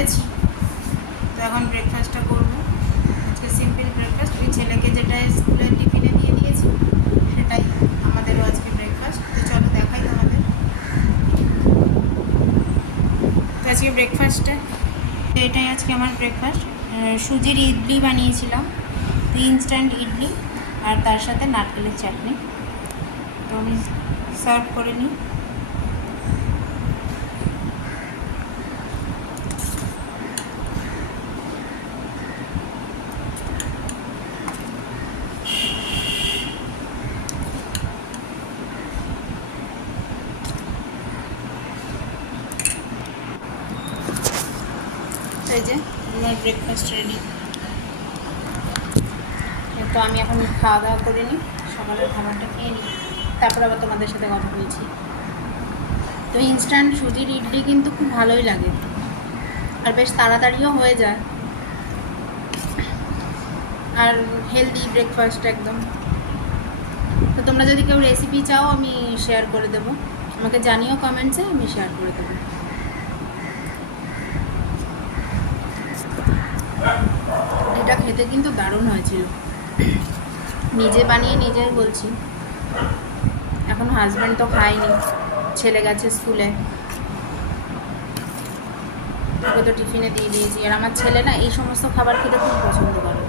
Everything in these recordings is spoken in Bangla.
করেছি। তো এখন ব্রেকফাস্টটা করবো। আজকে সিম্পল ব্রেকফাস্ট, ওই ছেলেকে যেটা স্কুলে টিফিনে দিয়ে দিয়েছি সেটাই আমাদেরও আজকে ব্রেকফাস্ট। তো চলো দেখাই তোমাদের। তো আজকে ব্রেকফাস্টে এটাই আজকে আমার ব্রেকফাস্ট। সুজির ইডলি বানিয়েছিলাম, তো ইনস্ট্যান্ট ইডলি, আর তার সাথে নারকেলের চাটনি। তো আমি সার্ভ করে নিই। এই যে আমার ব্রেকফাস্ট রেডি। তো আমি এখন খাওয়া দাওয়া করে নিই, সকালের খাবারটা খেয়ে নিই, তারপর আবার তোমাদের সাথে কথা বলছি। তো ইনস্ট্যান্ট সুজির ইডলি কিন্তু খুব ভালোই লাগে, আর বেশ তাড়াতাড়িও হয়ে যায়, আর হেলদি ব্রেকফাস্ট একদম। তো তোমরা যদি কেউ রেসিপি চাও আমি শেয়ার করে দেবো, আমাকে জানিও কমেন্টসে, আমি শেয়ার করে দেবো। এটা খেতে কিন্তু দারুণ হয়েছিল, নিজে বানিয়ে নিজেই বলছি। এখন হাজব্যান্ড তো খায়নি, ছেলে গেছে স্কুলে, ওকে তো টিফিনে দিয়ে দিয়েছি। আর আমার ছেলে না এই সমস্ত খাবার খেতে খুব পছন্দ করে,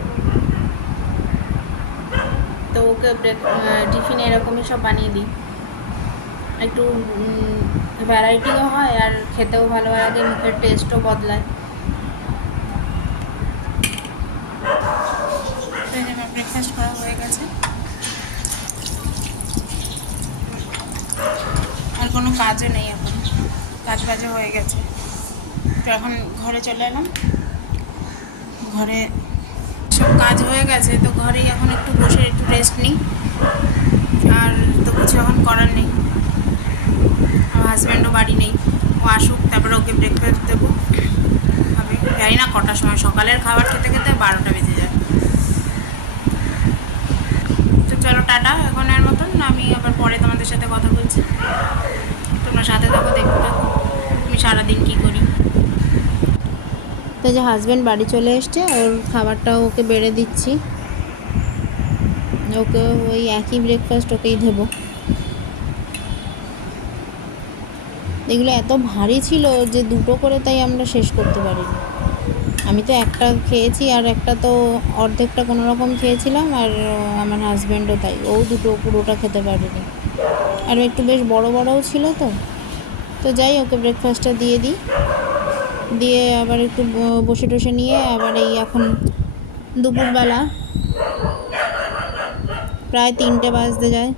তো ওকে টিফিনে এরকমই সব বানিয়ে দিই, একটু ভ্যারাইটিও হয় আর খেতেও ভালো লাগে, মুখের টেস্টও বদলায়। আমার ব্রেকফাস্ট করা হয়ে গেছে, আর কোনো কাজও নেই এখন, কাজও হয়ে গেছে। তো এখন ঘরে চলে এলাম, ঘরে সব কাজ হয়ে গেছে, তো ঘরেই এখন একটু বসে একটু রেস্ট নিই। আর তো কিছু এখন করার নেই, আমার হাজব্যান্ডও বাড়ি নেই, ও আসুক তারপরে ওকে ব্রেকফাস্ট দেবো, হবে জানি না কটার সময়, সকালের খাবার খেতে খেতে 12টা বেজে যায়। তো চলো টাটা এখনের মতন, আমি আবার পরে তোমাদের সাথে কথা বলছি। তোমরা সাথে থাকো, দেখতে থাকো আমি সারাদিন কী করি। তো যে হাজব্যান্ড বাড়ি চলে এসছে, ওর খাবারটাও ওকে বেড়ে দিচ্ছি, ওকে ওই একই ব্রেকফাস্ট ওকেই দেবো। এগুলো এত ভারী ছিল যে দুটো করে তাই আমরা শেষ করতে পারিনি। আমি তো একটা খেয়েছি, আর একটা তো অর্ধেকটা কোনো রকম খেয়েছিলাম, আর আমার হাজব্যান্ডও তাই, ও দুটো পুরোটা খেতে পারেনি, আর একটু বেশ বড় বড়ও ছিল। তো তো যাই, ওকে ব্রেকফাস্টটা দিয়ে দিই, দিয়ে আবার একটু বসে টসে নিয়ে আবার এই এখন দুপুরবেলা প্রায় 3টে বাজতে যায়,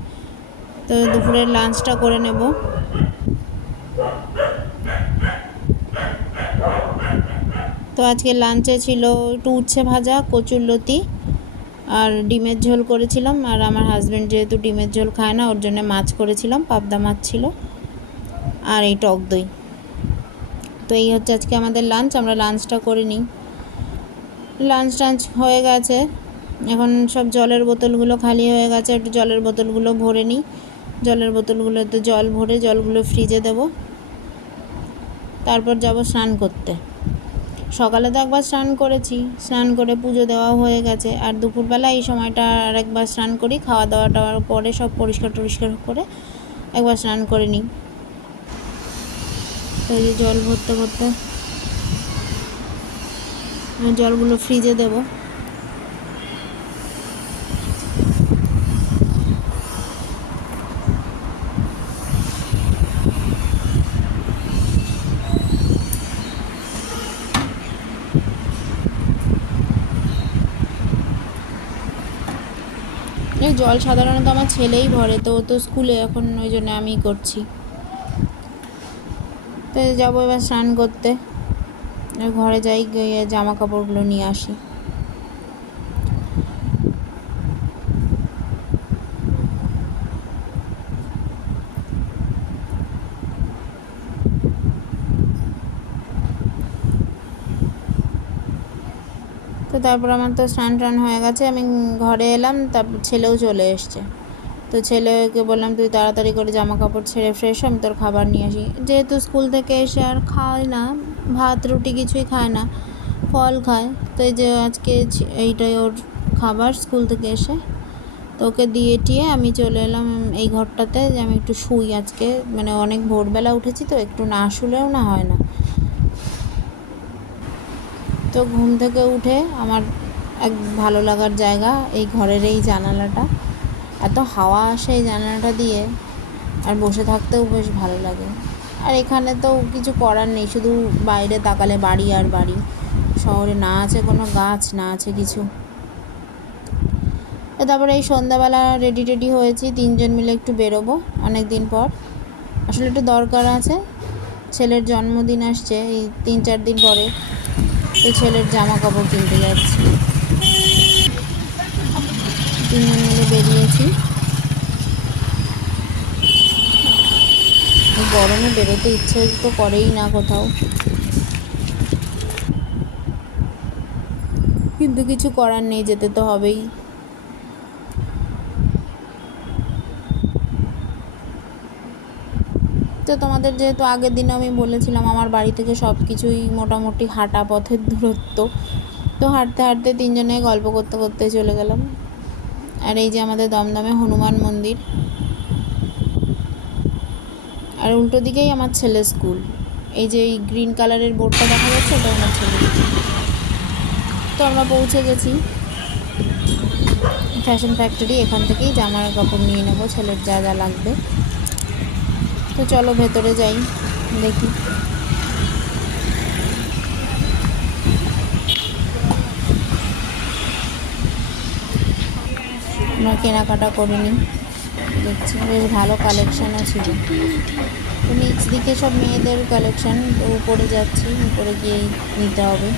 তো দুপুরের লাঞ্চটা করে নেব। তো আজকে লাঞ্চে ছিল একটু উচ্ছে ভাজা, কচুরলতি আর ডিমের ঝোল করেছিলাম, আর আমার হাজব্যান্ড যেহেতু ডিমের ঝোল খায় না, ওর জন্য মাছ করেছিলাম, পাবদা মাছ ছিল, আর এই টক দই। তো এই হচ্ছে আজকে আমাদের লাঞ্চ, আমরা লাঞ্চটা করে নিই। লাঞ্চ টাঞ্চ হয়ে গেছে, এখন সব জলের বোতলগুলো খালি হয়ে গেছে, একটু জলের বোতলগুলো ভরে নিই, জলের বোতলগুলোতে জল ভরে জলগুলো ফ্রিজে দেব, তারপর যাব স্নান করতে। সকালে তো একবার স্নান করেছি, স্নান করে পুজো দেওয়া হয়ে গেছে, আর দুপুরবেলা এই সময়টা আর একবার স্নান করি, খাওয়া দাওয়া টাওয়ার পরে সব পরিষ্কার টরিষ্কার করে একবার স্নান করে নিই। তো এই যে জল ভরতে ভরতে জলগুলো ফ্রিজে দেবো। এই জল সাধারণত আমার ছেলেই ভরে, তো ও তো স্কুলে এখন, ওই জন্য আমিই করছি। তো যাবো এবার স্নান করতে, ঘরে যাই, গিয়ে জামা কাপড়গুলো নিয়ে আসি। তো তারপর আমার তো স্নান টান হয়ে গেছে, আমি ঘরে এলাম, তারপর ছেলেও চলে এসছে, তো ছেলেকে বললাম তুই তাড়াতাড়ি করে জামা কাপড় ছেড়ে ফ্রেশ আমি তোর খাবার নিয়ে আসি। যেহেতু স্কুল থেকে এসে আর খায় না, ভাত রুটি কিছুই খায় না, ফল খায়, তো এই যে আজকে এইটাই ওর খাবার স্কুল থেকে এসে। তো ওকে দিয়ে টিয়ে আমি চলে এলাম এই ঘরটাতে যে আমি একটু শুই আজকে, মানে অনেক ভোরবেলা উঠেছি তো একটু না শুলেও না হয় না। তো ঘুম থেকে উঠে আমার এক ভালো লাগার জায়গা এই ঘরের এই জানালাটা, এত হাওয়া আসে এই জানালাটা দিয়ে, আর বসে থাকতেও বেশ ভালো লাগে। আর এখানে তো কিছু করার নেই, শুধু বাইরে তাকালে বাড়ি আর বাড়ি, শহরে না আছে কোনো গাছ, না আছে কিছু। তারপরে এই সন্ধ্যাবেলা রেডি টেডি হয়েছি, তিনজন মিলে একটু বেরোবো অনেক দিন পর, আসলে একটু দরকার আছে, ছেলের জন্মদিন আসছে এই 3-4 দিন পরে, তো ছেলের জামা কাপড় কিনতে যাচ্ছি। তিনজন মিলে বেরিয়েছি, গরমে বেরোতে ইচ্ছে তো করেই না কোথাও, কিন্তু কিছু করার নেই, যেতে তো হবেই। তো তোমাদের যেহেতু আগের দিনে আমি বলেছিলাম আমার বাড়ি থেকে সব কিছুই মোটামুটি হাঁটা পথের দূরত্ব, তো হাঁটতে হাঁটতে তিনজনে গল্প করতে করতে চলে গেলাম। আর এই যে আমাদের দমদমে হনুমান মন্দির, আর উল্টো দিকেই আমার ছেলের স্কুল, এই যে এই গ্রিন কালারের বোর্ডটা দেখা যাচ্ছে ওটা আমার ছেলে। তো আমরা পৌঁছে গেছি ফ্যাশন ফ্যাক্টরি, এখান থেকেই জামার কাপড় নিয়ে নেবো ছেলের যা যা লাগবে। তো চলো ভেতরে যাই, দেখি। আমরা কেনাকাটা করে নিই, দেখছি বেশ ভালো কালেকশানও ছিল। তো নিচ দিকে সব মেয়েদের কালেকশান, তো উপরে যাচ্ছি, উপরে গিয়েই নিতে হবে।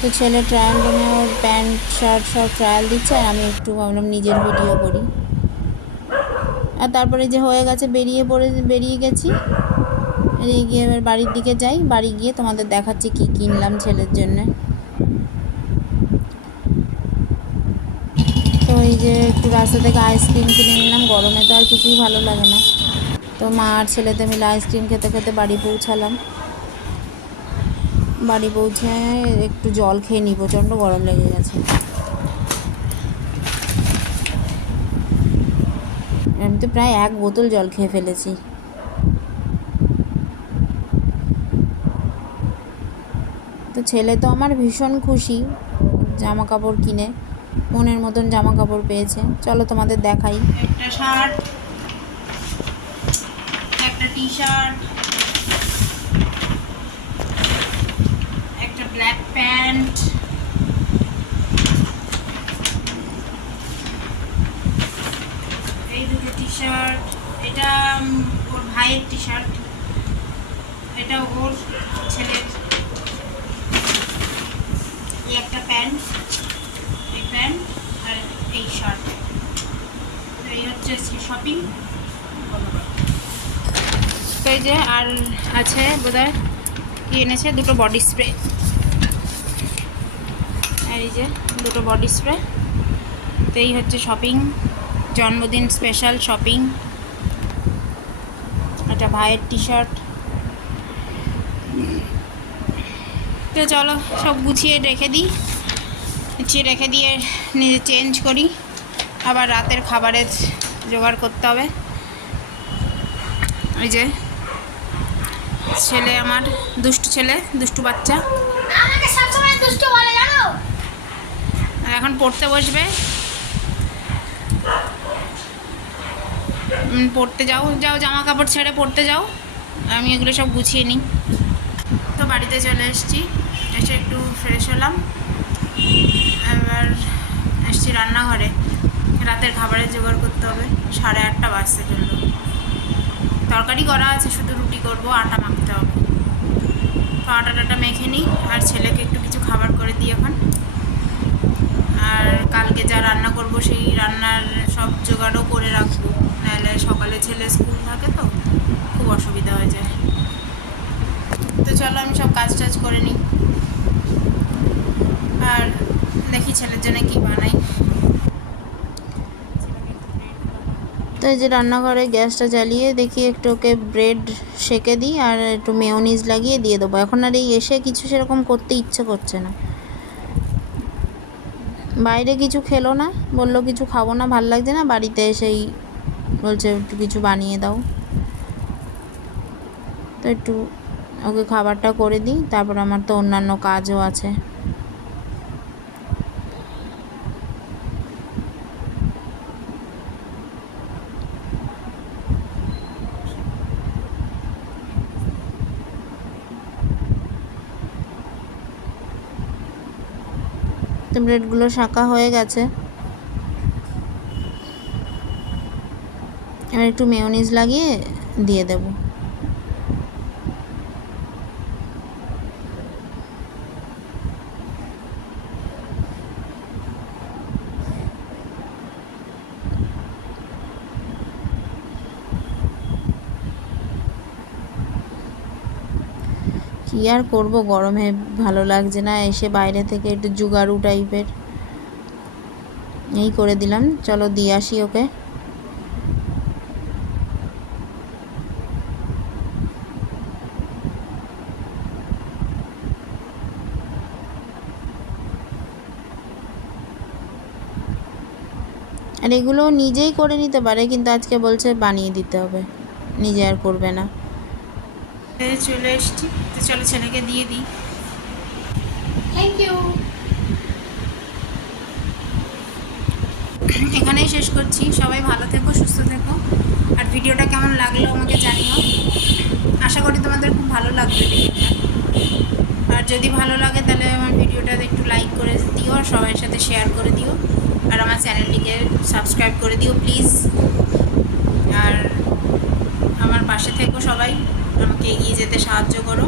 তো ছেলে ট্রায়াল রুমে ওর প্যান্ট শার্ট সব ট্রায়াল দিচ্ছে, আর আমি একটু ভাবলাম নিজের ভিডিও করি। আর তারপরে যে হয়ে গেছে, বেরিয়ে গেছি, বেরিয়ে গিয়ে এবার বাড়ির দিকে যাই, বাড়ি গিয়ে তোমাদের দেখাচ্ছি কি কিনলাম ছেলের জন্যে। তো এই যে একটু রাস্তা থেকে আইসক্রিম কিনে নিলাম, গরমে তো আর কিছুই ভালো লাগে না। তো মা আর ছেলেতে মিলে আইসক্রিম খেতে খেতে বাড়ি পৌঁছালাম। বাড়ি পৌঁছে একটু জল খেয়ে নিই, প্রচণ্ড গরম লেগে গেছে। আমি তো প্রায় 1 বোতল জল খেয়ে ফেলেছি। তো ছেলে তো আমার ভীষণ খুশি জামা কাপড় কিনে, মনের মতন জামা কাপড় পেয়েছে। চলো তোমাদের দেখাই। একটা শার্ট, একটা টি শার্ট, একটা ব্ল্যাক প্যান্ট, এই দুটো টি শার্ট, এটা ওর ভাইয়ের টি শার্ট, এটা ওর ছেলের, এই একটা প্যান্ট, এই প্যান্ট আর এই শার্ট। এই হচ্ছে শপিং। তো এই যে আর আছে বোধহয় কি এনেছে, দুটো বডি স্প্রে, আর এই যে দুটো বডি স্প্রে। তো এই হচ্ছে শপিং, জন্মদিন স্পেশাল শপিং। এটা ভাইয়ের টি শার্ট। তো চলো সব গুছিয়ে রেখে দিই, রেখে দিয়ে নিজে চেঞ্জ করি, আবার রাতের খাবারের জোগাড় করতে হবে। ওই যে ছেলে আমার দুষ্টু ছেলে, দুষ্টু বাচ্চা, আমাকে সবসময় দুষ্টু বলে জানো। এখন পড়তে বসবে, পড়তে যাও জামা কাপড় ছেড়ে পড়তে যাও, আমি এগুলো সব গুছিয়ে নিই। তো বাড়িতে চলে এসেছি, এসে একটু ফ্রেশ হলাম, এবার এসেছি রান্নাঘরে, রাতের খাবারের জোগাড় করতে হবে। 8:30 বাজতে চললো, তরকারি করা আছে, শুধু রুটি করবো, আটা মাখতে হবে। তো আটাটা মেখে নিই, আর ছেলেকে একটু কিছু খাবার করে দিই এখন। আর কালকে যা রান্না করব সেই রান্নার সব জোগাড়ও করে রাখবো, নাহলে সকালে ছেলে স্কুল থাকে তো খুব অসুবিধা হয়ে যায়। তো চলো আমি সব কাজ টাজ করে নিই। আর দেখি ছেলের জন্য কি বানাই। তো এই যে রান্নাঘরে গ্যাসটা জ্বালিয়ে দেখি একটু ওকে ব্রেড সেকে দিই আর একটু মেয়োনিজ লাগিয়ে দিয়ে দেবো। এখন আর এই এসে কিছু সেরকম করতে ইচ্ছে করছে না। বাইরে কিছু খেলো না, বললো কিছু খাবো না, ভাল লাগছে না, বাড়িতে এসেই বলছে একটু কিছু বানিয়ে দাও। তো একটু ওকে খাবারটা করে দিই, তারপর আমার তো অন্যান্য কাজও আছে। তো ব্রেডগুলো শাঁকা হয়ে গেছে, এবার একটু মেয়োনিজ লাগিয়ে দিয়ে দেবো। কী আর করবো, গরমে ভালো লাগছে না, এসে বাইরে থেকে একটু জুগাড়ু টাইপের এই করে দিলাম। চলো দিয়ে আসি ওকে। আর এগুলো নিজেই করে নিতে পারে, কিন্তু আজকে বলছে বানিয়ে দিতে হবে, নিজে আর করবে না। চলে এসছি, তো চলো ছেলেকে দিয়ে দিই। Thank you. এখানেই শেষ করছি। সবাই ভালো থেকো, সুস্থ থেকো, আর ভিডিওটা কেমন লাগলো আমাকে জানিও। আশা করি তোমাদের খুব ভালো লাগবে ভিডিওটা। আর যদি ভালো লাগে তাহলে আমার ভিডিওটাতে একটু লাইক করে দিও, আর সবার সাথে শেয়ার করে দিও, আর আমার চ্যানেলটিকে সাবস্ক্রাইব করে দিও প্লিজ। আর আমার পাশে থেকো সবাই, আমাকে এগিয়ে যেতে সাহায্য করো।